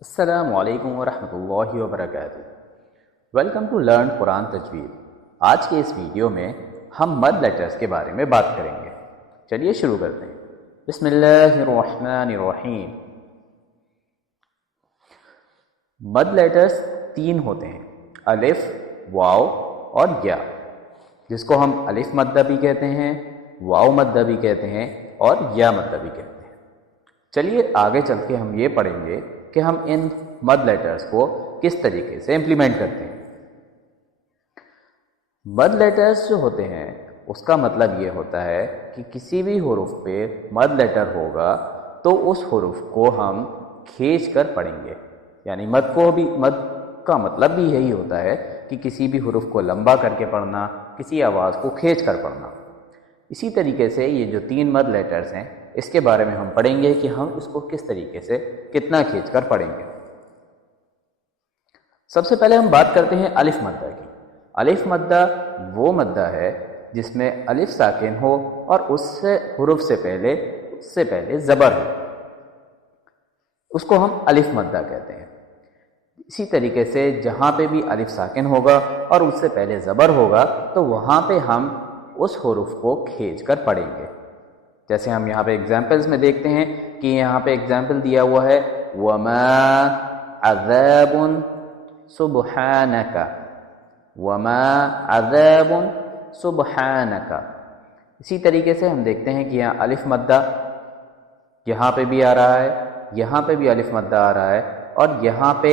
السلام علیکم ورحمۃ اللہ وبرکاتہ۔ ویلکم ٹو لرن قرآن تجوید۔ آج کے اس ویڈیو میں ہم مد لیٹرز کے بارے میں بات کریں گے۔ چلیے شروع کرتے ہیں۔ بسم اللہ الرحمن الرحیم۔ مد لیٹرز تین ہوتے ہیں، الف، واو اور یا، جس کو ہم الف مدہ بھی کہتے ہیں، واو مدہ بھی کہتے ہیں اور یا مدہ بھی کہتے ہیں۔ چلیے آگے چل کے ہم یہ پڑھیں گے کہ ہم ان مد لیٹرز کو کس طریقے سے امپلیمنٹ کرتے ہیں۔ مد لیٹرز جو ہوتے ہیں اس کا مطلب یہ ہوتا ہے کہ کسی بھی حرف پہ مد لیٹر ہوگا تو اس حرف کو ہم کھینچ کر پڑھیں گے، یعنی مد کا مطلب بھی یہی ہوتا ہے کہ کسی بھی حرف کو لمبا کر کے پڑھنا، کسی آواز کو کھینچ کر پڑھنا۔ اسی طریقے سے یہ جو تین مد لیٹرز ہیں اس کے بارے میں ہم پڑھیں گے کہ ہم اس کو کس طریقے سے کتنا کھینچ کر پڑھیں گے۔ سب سے پہلے ہم بات کرتے ہیں الف مدہ کی۔ الف مدہ وہ مدہ ہے جس میں الف ساکن ہو اور اس حرف سے پہلے زبر ہو، اس کو ہم الف مدہ کہتے ہیں۔ اسی طریقے سے جہاں پہ بھی الف ساکن ہوگا اور اس سے پہلے زبر ہوگا تو وہاں پہ ہم اس حرف کو کھینچ کر پڑھیں گے۔ جیسے ہم یہاں پہ ایگزامپلز میں دیکھتے ہیں کہ یہاں پہ ایگزامپل دیا ہوا ہے وَمَا عَذَابٌ سُبْحَانَكَ، وَمَا عَذَابٌ سُبْحَانَكَ۔ اسی طریقے سے ہم دیکھتے ہیں کہ یہاں الف مدہ یہاں پہ بھی آ رہا ہے، یہاں پہ بھی الف مدہ آ رہا ہے اور یہاں پہ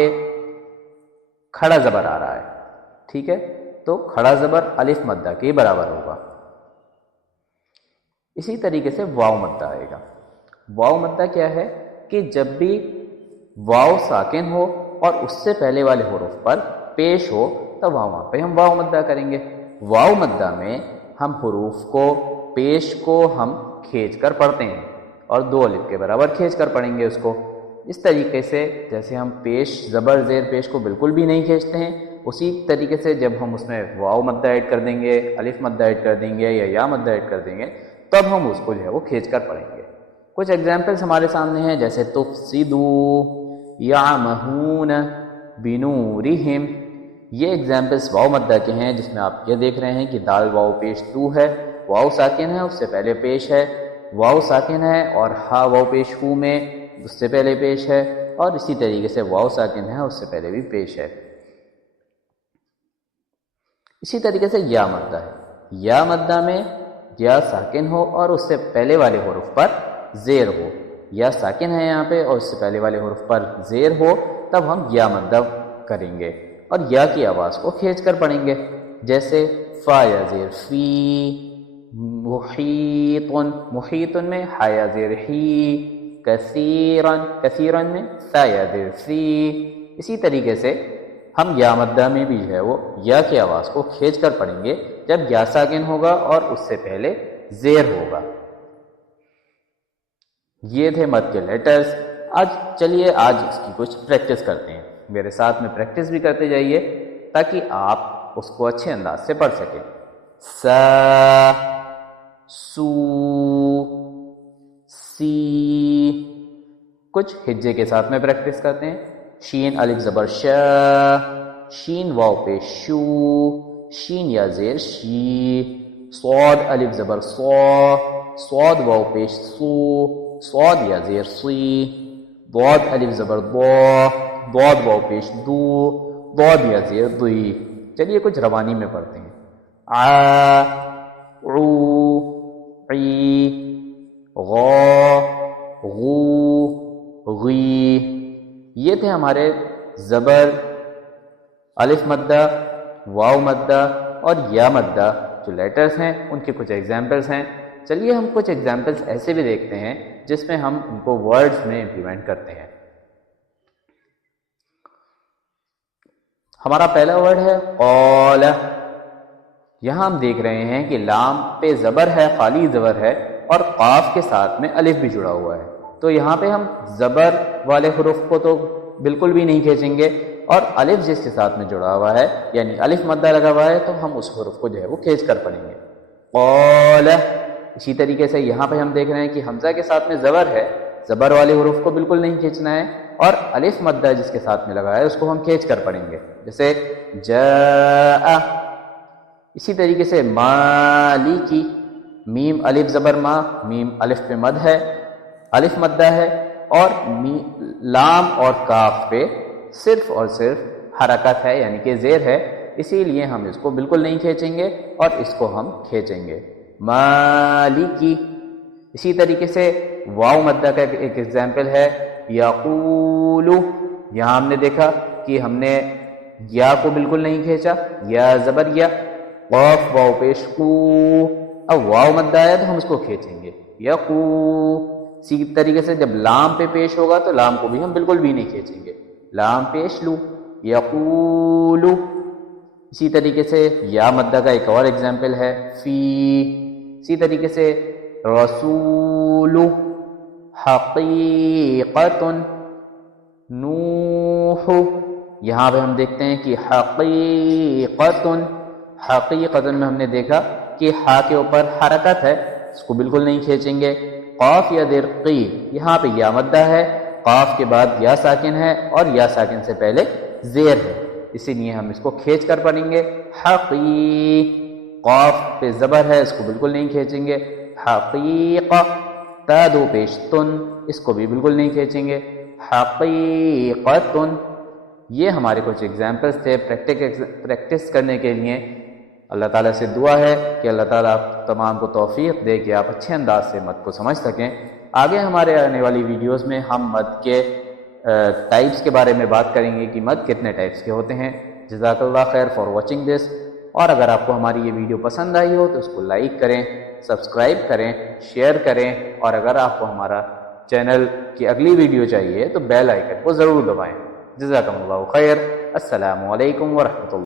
کھڑا زبر آ رہا ہے، ٹھیک ہے؟ تو کھڑا زبر الف مدہ کے برابر ہوگا۔ اسی طریقے سے واو مدہ آئے گا۔ واو مدہ کیا ہے کہ جب بھی واو ساکن ہو اور اس سے پہلے والے حرف پر پیش ہو تو وہاں پہ ہم واو مدہ کریں گے۔ واو مدہ میں ہم حروف کو پیش کو ہم کھینچ کر پڑھتے ہیں اور دو الف کے برابر کھینچ کر پڑھیں گے اس کو۔ اس طریقے سے جیسے ہم پیش زبر زیر پیش کو بالکل بھی نہیں کھینچتے ہیں، اسی طریقے سے جب ہم اس میں واو مدہ ایڈ کر دیں گے، الف مدہ ایڈ کر دیں گے یا مدہ ایڈ کر دیں گے تب ہم اس کو جو ہے وہ کھینچ کر پڑھیں گے۔ کچھ ایگزامپلس ہمارے سامنے ہیں جیسے تفسدوا، یعمہون، بنورہم۔ یہ ایگزامپلس واو مدہ کے ہیں جس میں آپ یہ دیکھ رہے ہیں کہ دال واو پیش تو ہے، واو ساکن ہے، اس سے پہلے پیش ہے، واو ساکن ہے اور ہا واو پیش ہو میں اس سے پہلے پیش ہے، اور اسی طریقے سے واو ساکن ہے اس سے پہلے بھی پیش ہے۔ اسی طریقے سے یا مدہ ہے۔ یا مدہ میں یا ساکن ہو اور اس سے پہلے والے حرف پر زیر ہو، یا ساکن ہے یہاں پہ اور اس سے پہلے والے حرف پر زیر ہو تب ہم یا مدہ کریں گے اور یا کی آواز کو کھینچ کر پڑھیں گے، جیسے فا یا زیر فی، محیطن، محیطن میں ہا یا زیر ہی، کثیرن، کثیرن میں سا یا زیر سی۔ اسی طریقے سے ہم یا مدہ میں بھی جو ہے وہ یا کی آواز کو کھینچ کر پڑھیں گے جب یا ساکن ہوگا اور اس سے پہلے زیر ہوگا۔ یہ تھے مد کے لیٹرز۔ چلیے آج اس کی کچھ پریکٹس کرتے ہیں۔ میرے ساتھ میں پریکٹس بھی کرتے جائیے تاکہ آپ اس کو اچھے انداز سے پڑھ سکیں۔ سا، سو، سی۔ کچھ ہجے کے ساتھ میں پریکٹس کرتے ہیں۔ شین الف زبر شا، شین واو پیش شو، شین یا زیر شی۔ صاد الف زبر صا، صاد واو پیش صو، صاد یا زیر صی۔ ضاد الف زبر ضا، ضاد واو پیش دو، ضاد یا زیر ضی۔ چلیے کچھ روانی میں پڑھتے ہیں۔ ع، عو، عی، غا، غو، غی۔ یہ تھے ہمارے زبر، الف مدہ، واو مدہ اور یا مدہ جو لیٹرز ہیں ان کے کچھ ایگزامپلس ہیں۔ چلیے ہم کچھ ایگزامپلس ایسے بھی دیکھتے ہیں جس میں ہم ان کو ورڈز میں امپلیمنٹ کرتے ہیں۔ ہمارا پہلا ورڈ ہے قال۔ یہاں ہم دیکھ رہے ہیں کہ لام پہ زبر ہے، خالی زبر ہے اور قاف کے ساتھ میں الف بھی جڑا ہوا ہے، تو یہاں پہ ہم زبر والے حروف کو تو بالکل بھی نہیں کھینچیں گے اور الف جس کے ساتھ میں جڑا ہوا ہے یعنی الف مدہ لگا ہوا ہے تو ہم اس حرف کو جو ہے وہ کھینچ کر پڑھیں گے۔ قال۔ اسی طریقے سے یہاں پہ ہم دیکھ رہے ہیں کہ حمزہ کے ساتھ میں زبر ہے، زبر والے حروف کو بالکل نہیں کھینچنا ہے اور الف مدہ جس کے ساتھ میں لگا ہے اس کو ہم کھینچ کر پڑھیں گے، جیسے جاء۔ اسی طریقے سے مالکی، میم الف زبر ما، میم الف پہ مد ہے، الف مدہ ہے، اور لام اور کاف پہ صرف اور صرف حرکت ہے یعنی کہ زیر ہے، اسی لیے ہم اس کو بالکل نہیں کھینچیں گے اور اس کو ہم کھینچیں گے، مالکی۔ اسی طریقے سے واو مدہ کا ایک ایگزامپل ہے یقول، یہاں ہم نے دیکھا کہ ہم نے یا کو بالکل نہیں کھینچا، یا زبر یا، قاف واو پیش کو، اب واو مدہ آیا تو ہم اس کو کھینچیں گے یقو۔ اسی طریقے سے جب لام پہ پیش ہوگا تو لام کو بھی ہم بالکل بھی نہیں کھینچیں گے، لام پیش لو یقولو۔ اسی طریقے سے یا مدہ کا ایک اور ایگزامپل ہے فی۔ اسی طریقے سے رسول، حقیقت، نوح، یہاں پہ ہم دیکھتے ہیں کہ حقیقت، حقیقت میں ہم نے دیکھا کہ ہا کے اوپر حرکت ہے، اس کو بالکل نہیں کھینچیں گے، قاف یا درقی، یہاں پہ یا مدہ ہے، قاف کے بعد یا ساکن ہے اور یا ساکن سے پہلے زیر ہے، اسی لیے ہم اس کو کھینچ کر پڑھیں گے حقی۔ قاف پہ زبر ہے، اس کو بالکل نہیں کھینچیں گے حقیقہ، تا دو پیش تن، اس کو بھی بالکل نہیں کھینچیں گے حقیقتن۔ یہ ہمارے کچھ ایگزامپلس تھے پریکٹس کرنے کے لیے۔ اللہ تعالیٰ سے دعا ہے کہ اللہ تعالیٰ آپ تمام کو توفیق دے کہ آپ اچھے انداز سے مد کو سمجھ سکیں۔ آگے ہمارے آنے والی ویڈیوز میں ہم مد کے ٹائپس کے بارے میں بات کریں گے کہ مد کتنے ٹائپس کے ہوتے ہیں۔ جزاک اللہ خیر فار واچنگ دس، اور اگر آپ کو ہماری یہ ویڈیو پسند آئی ہو تو اس کو لائک کریں، سبسکرائب کریں، شیئر کریں، اور اگر آپ کو ہمارا چینل کی اگلی ویڈیو چاہیے تو بیل آئیکن کو ضرور دبائیں۔ جزاکم اللہ خیر، السلام علیکم ورحمۃ اللہ۔